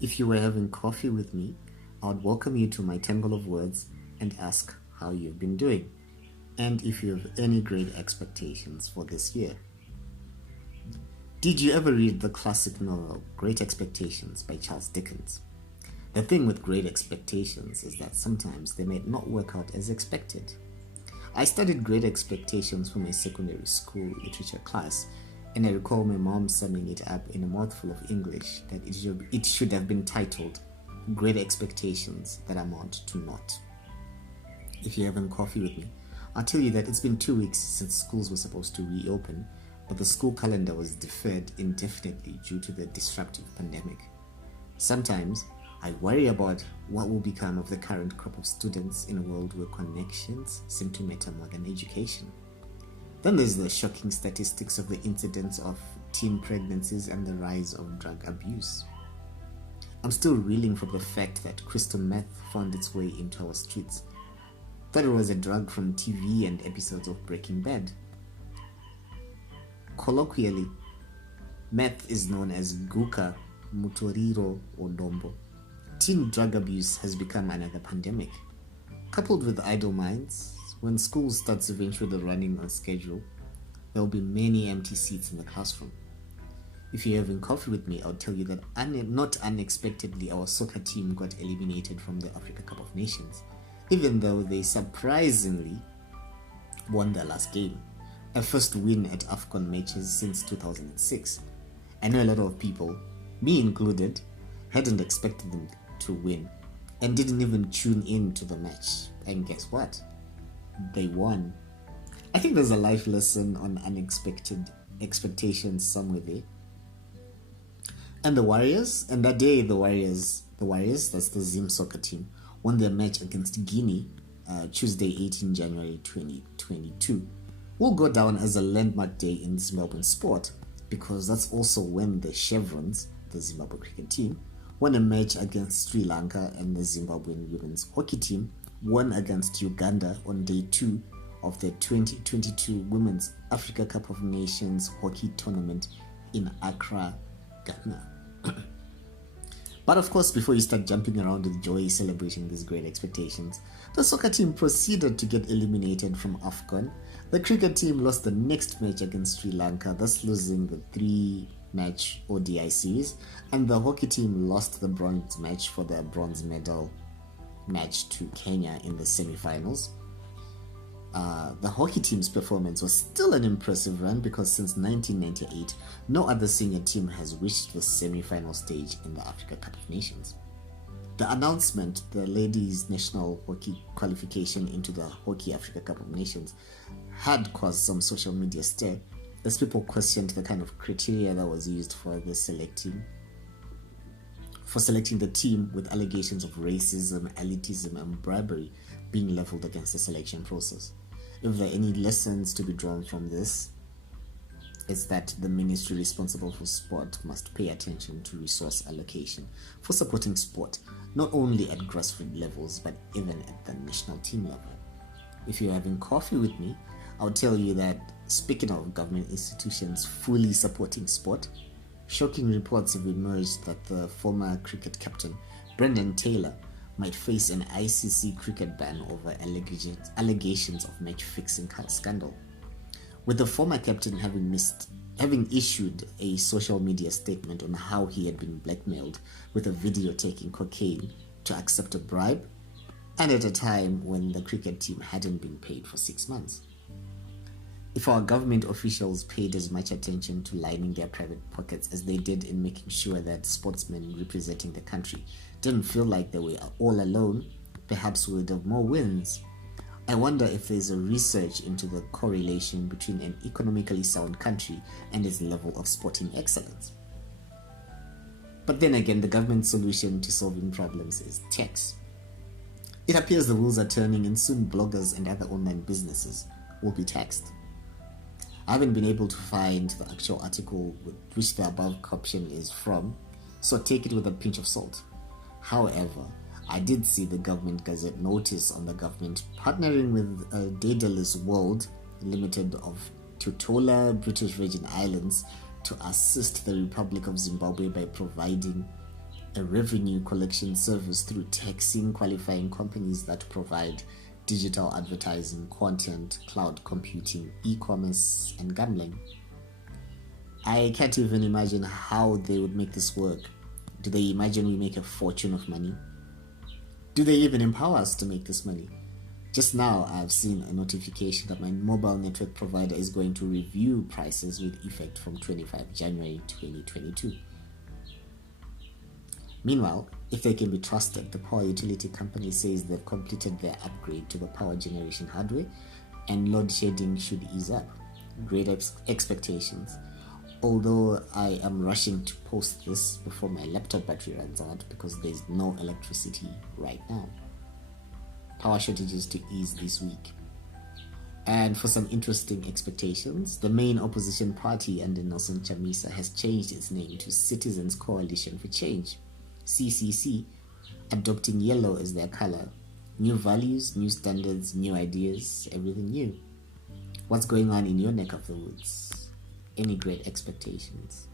If you were having coffee with me, I would welcome you to my tangle of words and ask how you've been doing, and if you have any great expectations for this year. Did you ever read the classic novel Great Expectations by Charles Dickens? The thing with great expectations is that sometimes they may not work out as expected. I studied Great Expectations for my secondary school literature class, and I recall my mom summing it up in a mouthful of English that it should have been titled Great Expectations That Amount to Naught. If you're having coffee with me, I'll tell you that it's been 2 weeks since schools were supposed to reopen, but the school calendar was deferred indefinitely due to the disruptive pandemic. Sometimes, I worry about what will become of the current crop of students in a world where connections seem to matter more than education. Then there's the shocking statistics of the incidence of teen pregnancies and the rise of drug abuse. I'm still reeling from the fact that crystal meth found its way into our streets. Thought it was a drug from TV and episodes of Breaking Bad. Colloquially, meth is known as Guka, Mutoriro, or Dombo. Teen drug abuse has become another pandemic. Coupled with idle minds, when school starts eventually running on schedule, there will be many empty seats in the classroom. If you're having coffee with me, I'll tell you that not unexpectedly our soccer team got eliminated from the Africa Cup of Nations, even though they surprisingly won their last game, a first win at AFCON matches since 2006. I know a lot of people, me included, hadn't expected them to win and didn't even tune in to the match. And guess what? They won. I think there's a life lesson on unexpected expectations somewhere there. And the Warriors, and that day the Warriors, that's the Zim soccer team, won their match against Guinea, Tuesday 18 January 2022, will go down as a landmark day in Zimbabwean sport, because that's also when the Chevrons, the Zimbabwe cricket team, won a match against Sri Lanka, and the Zimbabwean women's hockey team won against Uganda on day 2 of the 2022 Women's Africa Cup of Nations hockey tournament in Accra, Ghana. But of course, before you start jumping around with joy celebrating these great expectations, the soccer team proceeded to get eliminated from AFCON. The cricket team lost the next match against Sri Lanka, thus losing the 3-match ODI series, and the hockey team lost the bronze match for the bronze medal match to Kenya in the semi-finals. The hockey team's performance was still an impressive run, because since 1998, no other senior team has reached the semi-final stage in the Africa Cup of Nations. The announcement, the ladies' national hockey qualification into the Hockey Africa Cup of Nations, had caused some social media stir as people questioned the kind of criteria that was used for selecting the team, with allegations of racism, elitism, and bribery being leveled against the selection process. If there are any lessons to be drawn from this, it's that the ministry responsible for sport must pay attention to resource allocation for supporting sport, not only at grassroots levels, but even at the national team level. If you're having coffee with me, I'll tell you that, speaking of government institutions fully supporting sport, shocking reports have emerged that the former cricket captain, Brendan Taylor, might face an ICC cricket ban over allegations of match-fixing scandal. With the former captain having issued a social media statement on how he had been blackmailed with a video taking cocaine to accept a bribe, and at a time when the cricket team hadn't been paid for 6 months. If our government officials paid as much attention to lining their private pockets as they did in making sure that sportsmen representing the country didn't feel like they were all alone, perhaps we would have more wins. I wonder if there's a research into the correlation between an economically sound country and its level of sporting excellence. But then again, the government's solution to solving problems is tax. It appears the wheels are turning, and soon bloggers and other online businesses will be taxed. I haven't been able to find the actual article with which the above caption is from, so take it with a pinch of salt. However, I did see the Government Gazette notice on the government partnering with Daedalus World Limited of Tutola, British Virgin Islands, to assist the Republic of Zimbabwe by providing a revenue collection service through taxing qualifying companies that provide digital advertising, content, cloud computing, e-commerce, and gambling. I can't even imagine how they would make this work. Do they imagine we make a fortune of money? Do they even empower us to make this money? Just now, I've seen a notification that my mobile network provider is going to review prices with effect from 25 January 2022. Meanwhile, if they can be trusted, the power utility company says they've completed their upgrade to the power generation hardware and load shedding should ease up. Great expectations. Although I am rushing to post this before my laptop battery runs out because there's no electricity right now. Power shortages to ease this week. And for some interesting expectations, the main opposition party under Nelson Chamisa has changed its name to Citizens Coalition for Change, CCC, adopting yellow as their color. New values, new standards, new ideas, everything new. What's going on in your neck of the woods? Any great expectations?